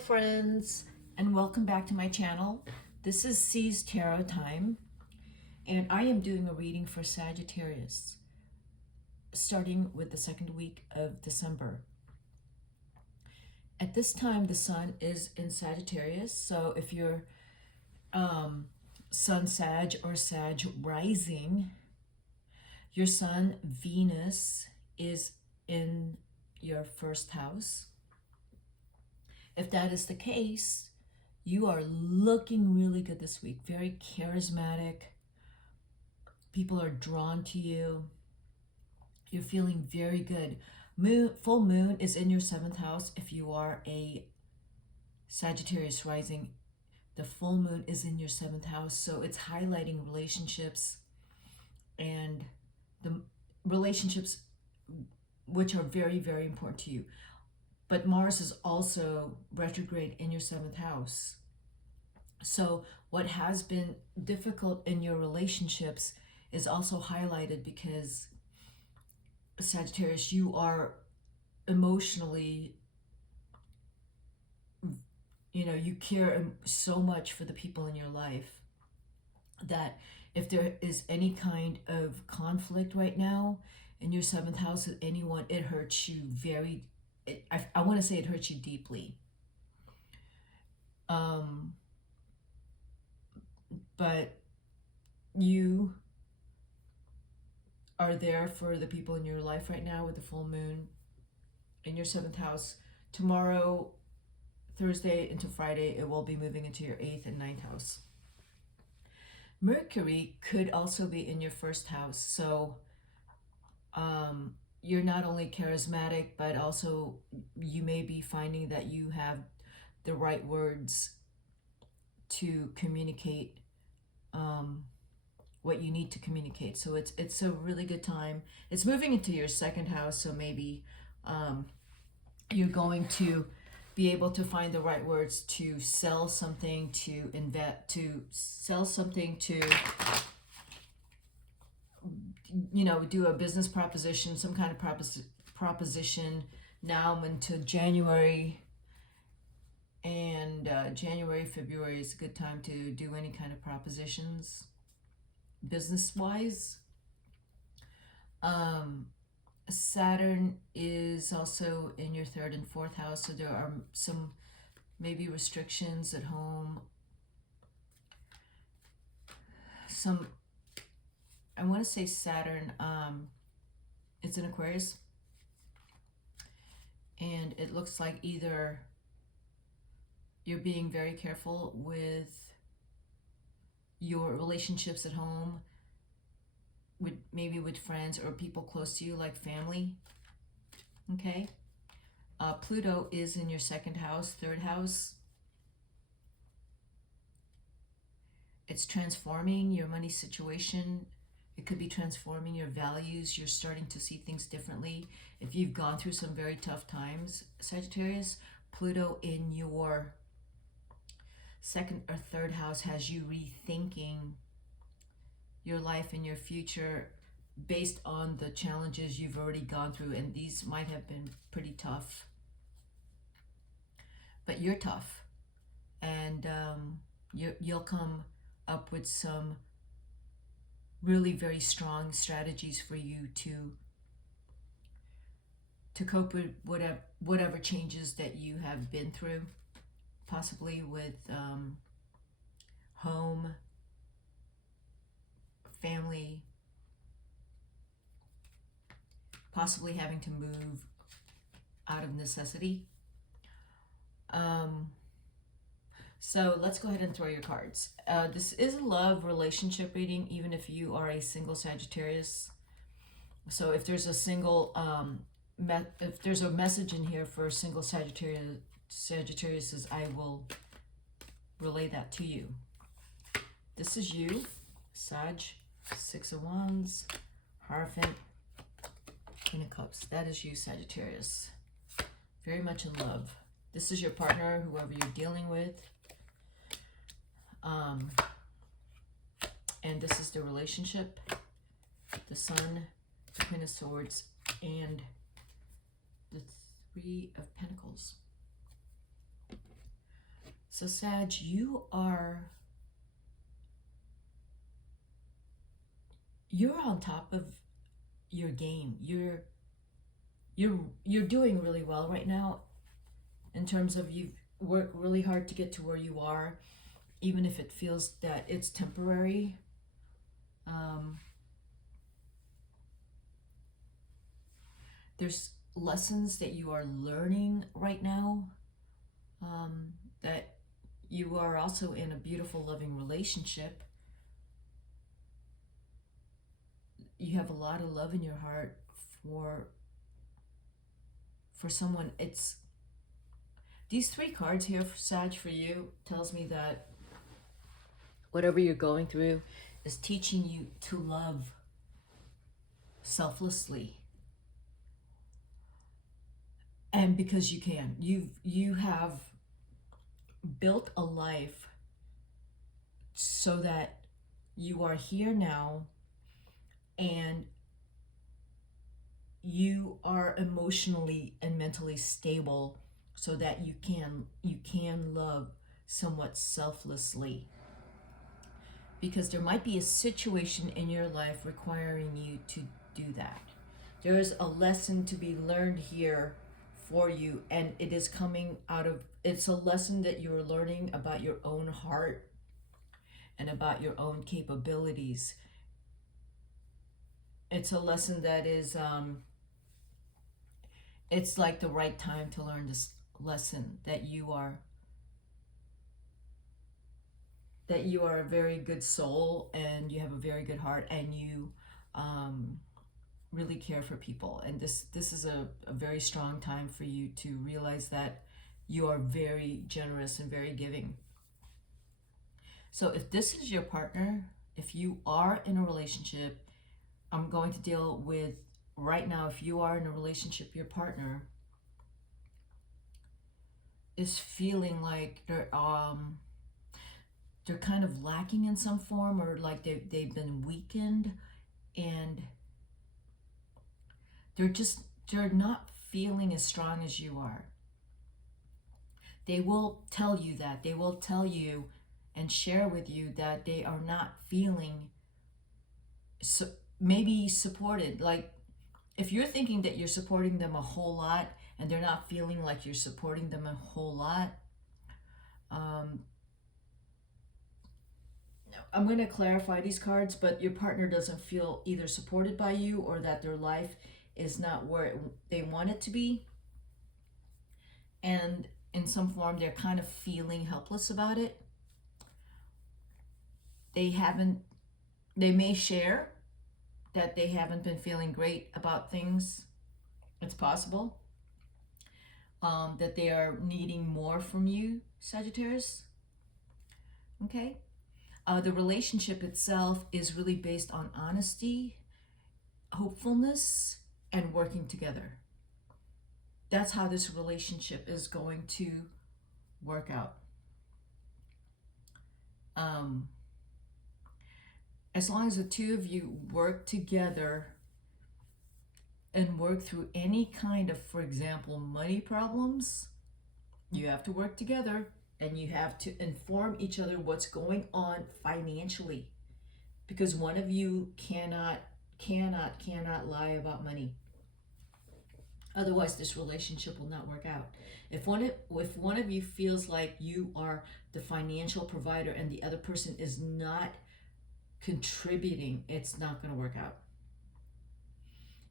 friends, and welcome back to my channel. This is C's Tarot Time, and I am doing a reading for Sagittarius, starting with the second week of December. At this time, the sun is in Sagittarius, so if you're Sun Sag or Sag rising, your Sun Venus is in your first house. If that is the case, you are looking really good this week. Very charismatic. People are drawn to you. You're feeling very good. Full moon is in your 7th house. If you are a Sagittarius rising, the full moon is in your 7th house. So it's highlighting relationships, and the relationships which are very, very important to you. But Mars is also retrograde in your 7th house. So what has been difficult in your relationships is also highlighted because, Sagittarius, you are emotionally, you care so much for the people in your life that if there is any kind of conflict right now in your 7th house with anyone, it hurts you very, I want to say it hurts you deeply. But you are there for the people in your life right now with the full moon in your 7th house. Tomorrow, Thursday into Friday, it will be moving into your 8th and 9th house. Mercury could also be in your 1st house. So you're not only charismatic, but also you may be finding that you have the right words to communicate what you need to communicate. So it's a really good time. It's moving into your 2nd house, so maybe you're going to be able to find the right words to sell something, to sell something, to do a business proposition, some kind of proposition now into January. And January, February is a good time to do any kind of propositions, business-wise. Saturn is also in your 3rd and 4th house, so there are some maybe restrictions at home. I want to say Saturn, it's in Aquarius, and it looks like either you're being very careful with your relationships at home, maybe with friends or people close to you, like family. Okay. Pluto is in your 2nd house, 3rd house. It's transforming your money situation. It could be transforming your values. You're starting to see things differently. If you've gone through some very tough times, Sagittarius, Pluto in your 2nd or 3rd house has you rethinking your life and your future based on the challenges you've already gone through, and these might have been pretty tough, but you're tough, and you'll come up with some really very strong strategies for you to cope with whatever changes that you have been through, possibly with home, family, possibly having to move out of necessity. So let's go ahead and throw your cards. This is a love relationship reading, even if you are a single Sagittarius. So if there's a single, if there's a message in here for single Sagittarius, I will relay that to you. This is you, Sag, 6 of Wands, Hierophant, Queen of Cups. That is you, Sagittarius. Very much in love. This is your partner, whoever you're dealing with. And this is the relationship, the Sun, the Queen of Swords, and the 3 of Pentacles. So Sag, you're on top of your game. You're doing really well right now in terms of you've worked really hard to get to where you are, even if it feels that it's temporary. Um, there's lessons that you are learning right now, that you are also in a beautiful, loving relationship. You have a lot of love in your heart for someone. It's these three cards here, Sag, for you tells me that whatever you're going through is teaching you to love selflessly. And because you can, you have built a life so that you are here now, and you are emotionally and mentally stable so that you can love somewhat selflessly. Because there might be a situation in your life requiring you to do that. There is a lesson to be learned here for you, and it is coming out of, it's a lesson that you're learning about your own heart and about your own capabilities. It's a lesson that is it's like the right time to learn this lesson, that you are a very good soul, and you have a very good heart, and you really care for people. And this is a very strong time for you to realize that you are very generous and very giving. So if this is your partner, if you are in a relationship, I'm going to deal with right now, if you are in a relationship, your partner is feeling like they're kind of lacking in some form, or like they've been weakened, and they're not feeling as strong as you are. They will tell you that. They will tell you and share with you that they are not feeling maybe supported. Like, if you're thinking that you're supporting them a whole lot and they're not feeling like you're supporting them a whole lot, I'm going to clarify these cards, but your partner doesn't feel either supported by you, or that their life is not where they want it to be. And in some form, they're kind of feeling helpless about it. They may share that they haven't been feeling great about things. It's possible that they are needing more from you, Sagittarius. Okay? The relationship itself is really based on honesty, hopefulness, and working together. That's how this relationship is going to work out. As long as the two of you work together and work through any kind of, for example, money problems, you have to work together, and you have to inform each other what's going on financially, because one of you cannot lie about money. Otherwise, this relationship will not work out. If one of you feels like you are the financial provider and the other person is not contributing, it's not going to work out.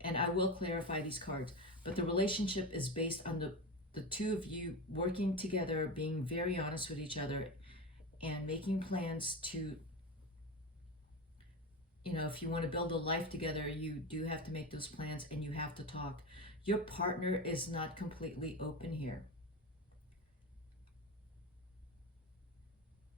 And I will clarify these cards, but the relationship is based on the two of you working together, being very honest with each other, and making plans to, if you want to build a life together, you do have to make those plans, and you have to talk. Your partner is not completely open here,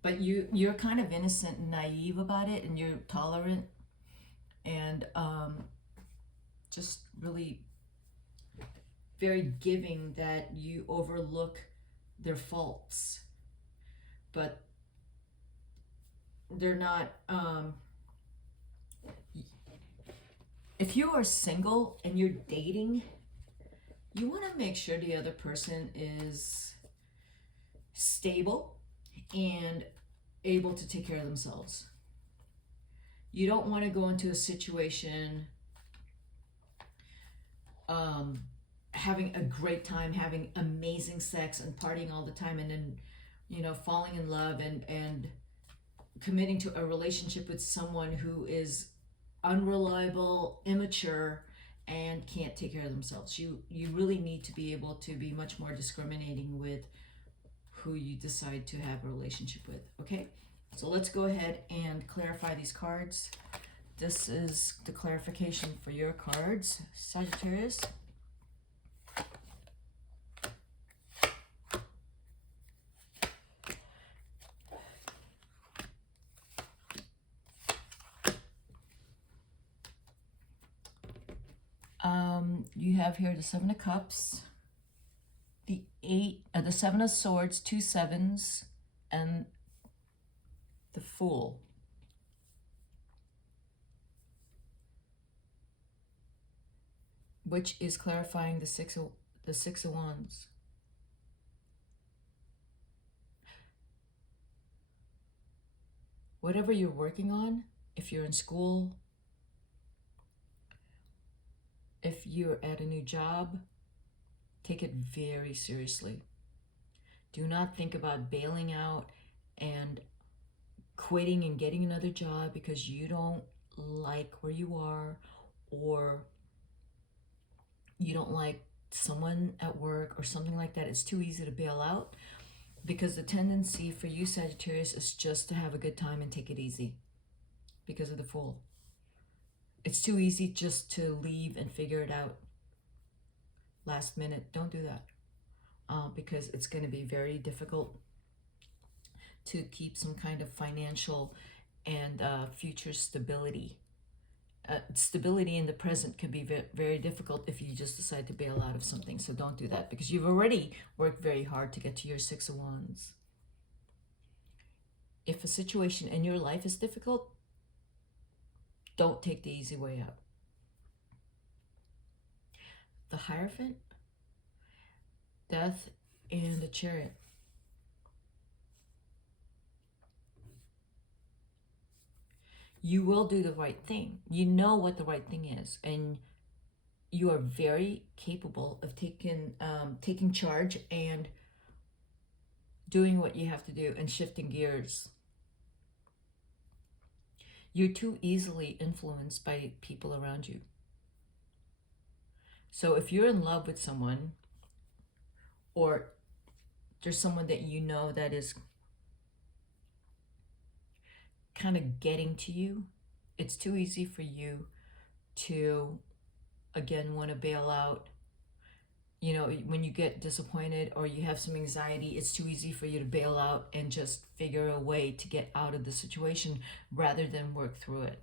but you're kind of innocent and naive about it, and you're tolerant, and just really very giving, that you overlook their faults, but they're not. If you are single and you're dating, you want to make sure the other person is stable, and able to take care of themselves. You don't want to go into a situation having a great time, having amazing sex and partying all the time, and then, you know, falling in love and committing to a relationship with someone who is unreliable, immature, and can't take care of themselves. You really need to be able to be much more discriminating with who you decide to have a relationship with. Okay, so let's go ahead and clarify these cards. This is the clarification for your cards, Sagittarius. You have here the Seven of Cups, the Seven of Swords, 2 sevens, and the Fool. Which is clarifying the Six of Wands. Whatever you're working on, if you're in school, if you're at a new job, take it very seriously. Do not think about bailing out and quitting and getting another job because you don't like where you are, or you don't like someone at work or something like that. It's too easy to bail out, because the tendency for you, Sagittarius, is just to have a good time and take it easy because of the Fool. It's too easy just to leave and figure it out last minute. Don't do that, because it's going to be very difficult to keep some kind of financial and future stability. Stability in the present can be very difficult if you just decide to bail out of something. So don't do that, because you've already worked very hard to get to your Six of Wands. If a situation in your life is difficult, don't take the easy way out. The Hierophant, Death, and the Chariot. You will do the right thing. You know what the right thing is, and you are very capable of taking charge and doing what you have to do and shifting gears. You're too easily influenced by people around you. So if you're in love with someone, or there's someone that you know that is kind of getting to you, it's too easy for you to, again, want to bail out. You know, when you get disappointed or you have some anxiety, it's too easy for you to bail out and just figure a way to get out of the situation rather than work through it.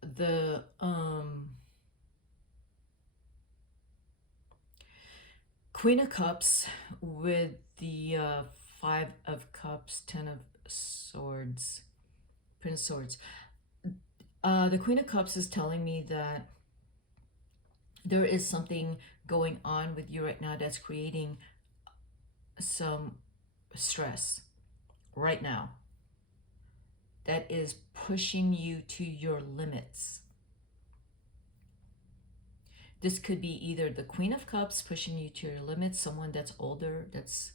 The Queen of Cups with the 5 of Cups, 10 of Swords, Prince of Swords. The Queen of Cups is telling me that there is something going on with you right now that's creating some stress right now, that is pushing you to your limits. This could be either the Queen of Cups pushing you to your limits, someone that's older, that's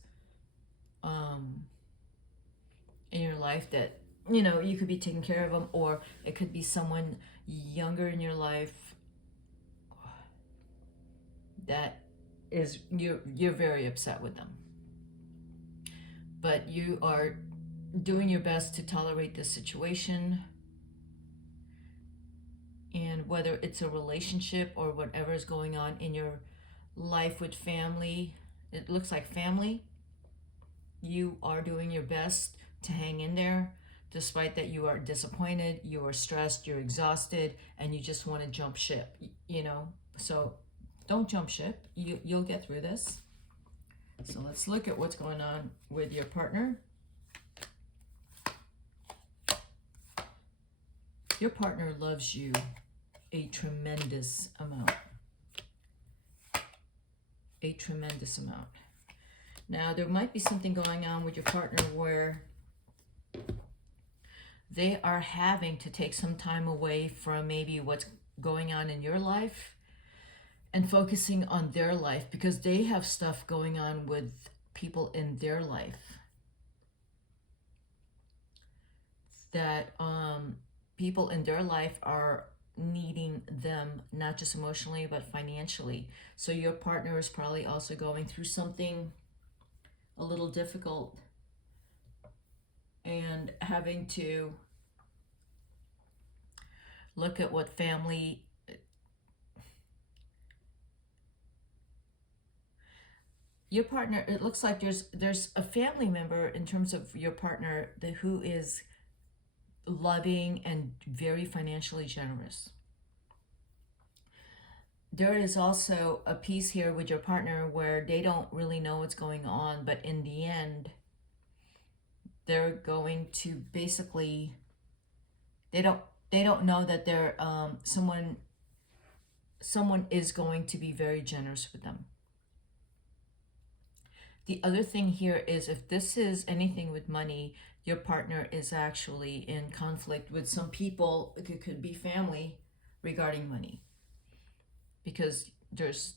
in your life that, you know, you could be taking care of them, or it could be someone younger in your life that is, you're very upset with them, but you are doing your best to tolerate this situation. And whether it's a relationship or whatever is going on in your life with family, it looks like family, you are doing your best to hang in there, despite that you are disappointed, you are stressed, you're exhausted, and you just want to jump ship, you know. So don't jump ship. You'll get through this. So let's look at what's going on with your partner. Your partner loves you a tremendous amount. A tremendous amount. Now, there might be something going on with your partner where they are having to take some time away from maybe what's going on in your life and focusing on their life, because they have stuff going on with people in their life that people in their life are needing them, not just emotionally but financially. So your partner is probably also going through something a little difficult and having to look at what family, your partner, it looks like there's a family member in terms of your partner who is loving and very financially generous. There is also a piece here with your partner where they don't really know what's going on, but in the end they're going to basically, they don't know that they're someone is going to be very generous with them. The other thing here is, if this is anything with money, your partner is actually in conflict with some people. It could be family regarding money, because there's,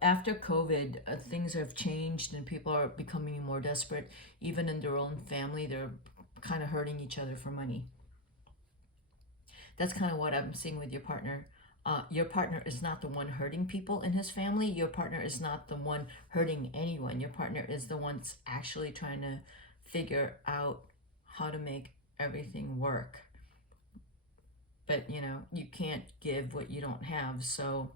after COVID, things have changed and people are becoming more desperate. Even in their own family, they're kind of hurting each other for money. That's kind of what I'm seeing with your partner. Your partner is not the one hurting people in his family. Your partner is not the one hurting anyone. Your partner is the one that's actually trying to figure out how to make everything work. But, you can't give what you don't have. So,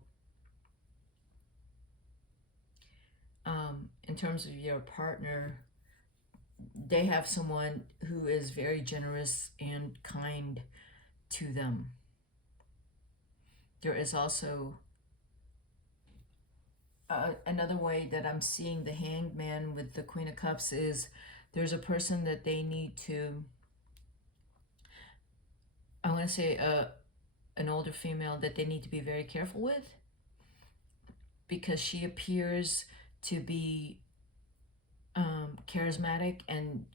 in terms of your partner, they have someone who is very generous and kind to them. There is also another way that I'm seeing the Hanged Man with the Queen of Cups is there's a person that they need to, I want to say an older female that they need to be very careful with, because she appears to be charismatic and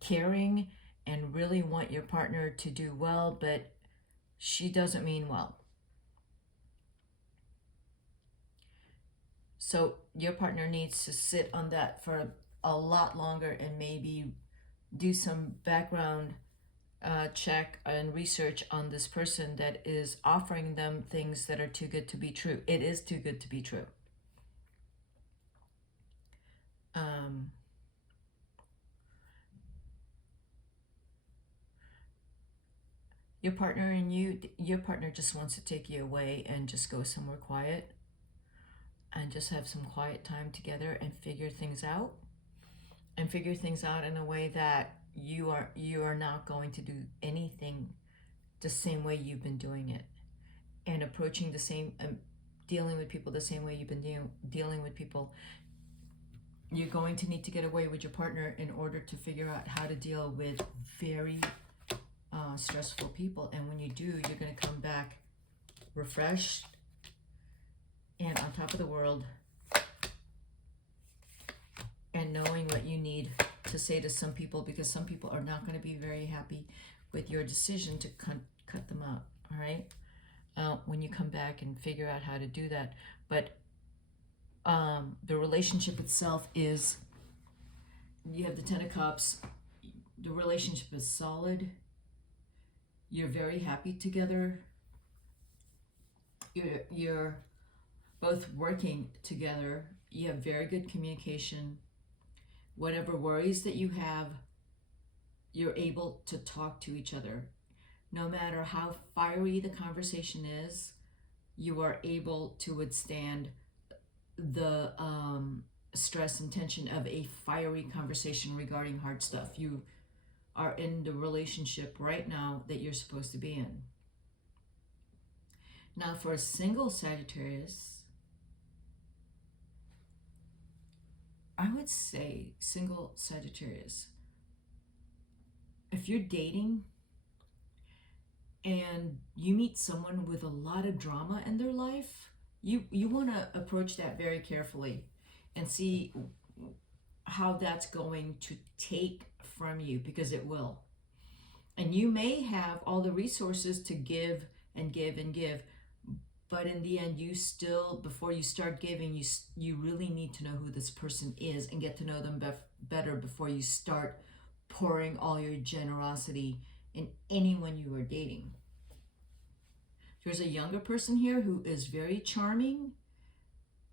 caring and really want your partner to do well, but she doesn't mean well. So your partner needs to sit on that for a lot longer and maybe do some background check and research on this person that is offering them things that are too good to be true. It is too good to be true. Your partner and your partner just wants to take you away and just go somewhere quiet and just have some quiet time together and figure things out in a way that you are not going to do anything the same way you've been doing it, and approaching the same, dealing with people the same way you've been dealing with people. You're going to need to get away with your partner in order to figure out how to deal with very stressful people. And when you do, you're going to come back refreshed and on top of the world, and knowing what you need to say to some people, because some people are not going to be very happy with your decision to cut them out. All right, when you come back and figure out how to do that. But the relationship itself is, you have the Ten of Cups. The relationship is solid. You're very happy together. You're both working together. You have very good communication. Whatever worries that you have, you're able to talk to each other. No matter how fiery the conversation is, you are able to withstand the stress and tension of a fiery conversation regarding hard stuff. You are in the relationship right now that you're supposed to be in. Now, for a single Sagittarius, I would say single Sagittarius, if you're dating and you meet someone with a lot of drama in their life, you want to approach that very carefully and see how that's going to take from you, because it will. And you may have all the resources to give and give and give, but in the end, you still, before you start giving, you really need to know who this person is and get to know them better before you start pouring all your generosity in anyone you are dating. There's a younger person here who is very charming,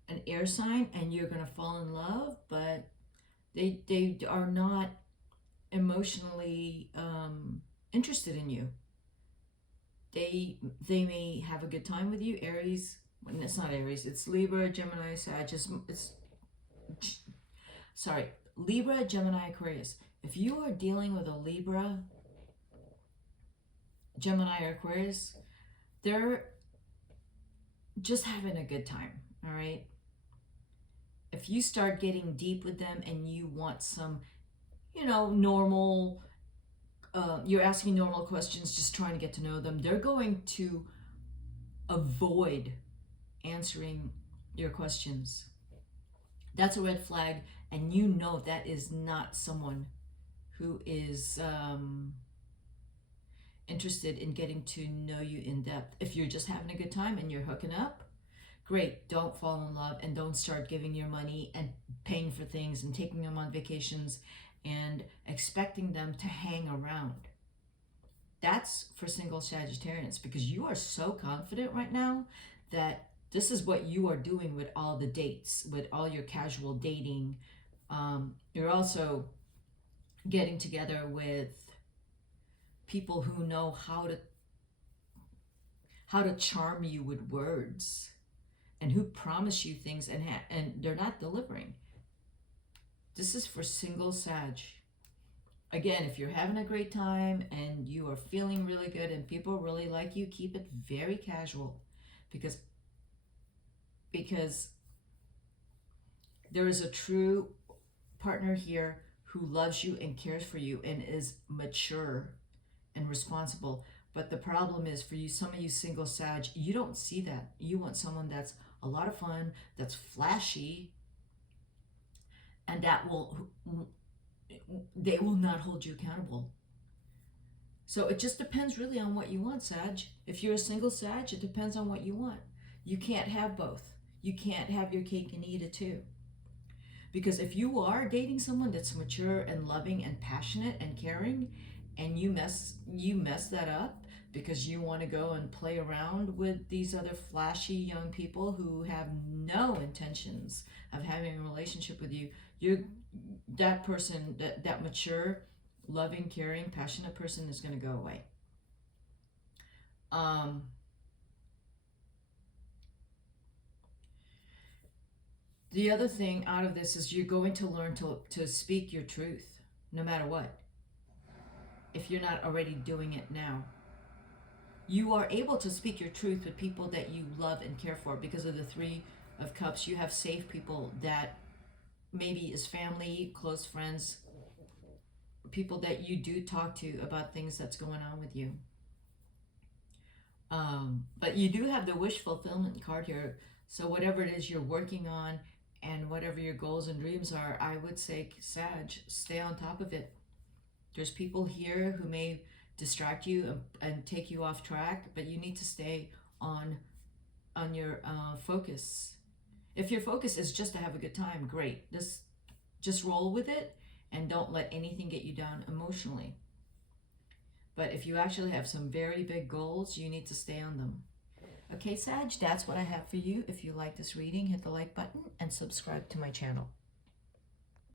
an air sign, and you're going to fall in love, but they are not emotionally interested in you. They may have a good time with you. Aries, when it's not Aries, it's Libra, Gemini, Sag. Sorry, Libra, Gemini, Aquarius. If you are dealing with a Libra, Gemini, or Aquarius, they're just having a good time, all right? If you start getting deep with them and you want some, normal, you're asking normal questions, just trying to get to know them, they're going to avoid answering your questions. That's a red flag, and you know that is not someone who is interested in getting to know you in depth. If you're just having a good time and you're hooking up, great. Don't fall in love and don't start giving your money and paying for things and taking them on vacations and expecting them to hang around. That's for single Sagittarians, because you are so confident right now that this is what you are doing with all the dates, with all your casual dating. You're also getting together with people who know how to charm you with words, and who promise you things and they're not delivering. This is for single Sag. Again, if you're having a great time and you are feeling really good and people really like you, keep it very casual, because there is a true partner here who loves you and cares for you and is mature and responsible. But the problem is, for you, some of you single Sag, you don't see that. You want someone that's a lot of fun, that's flashy, and they will not hold you accountable. So it just depends really on what you want, Sag. If you're a single Sag, it depends on what you want. You can't have both. You can't have your cake and eat it too. Because if you are dating someone that's mature and loving and passionate and caring, and you mess that up because you want to go and play around with these other flashy young people who have no intentions of having a relationship with you, that person, that mature, loving, caring, passionate person is going to go away. The other thing out of this is you're going to learn to speak your truth, no matter what, if you're not already doing it now. You are able to speak your truth with people that you love and care for. Because of the Three of Cups, you have safe people that maybe is family, close friends, people that you do talk to about things that's going on with you. But you do have the wish fulfillment card here. So whatever it is you're working on and whatever your goals and dreams are, I would say, Sag, stay on top of it. There's people here who may distract you and take you off track, but you need to stay on your focus. If your focus is just to have a good time, great. Just roll with it and don't let anything get you down emotionally. But if you actually have some very big goals, you need to stay on them. Okay, Sag, that's what I have for you. If you like this reading, hit the like button and subscribe to my channel.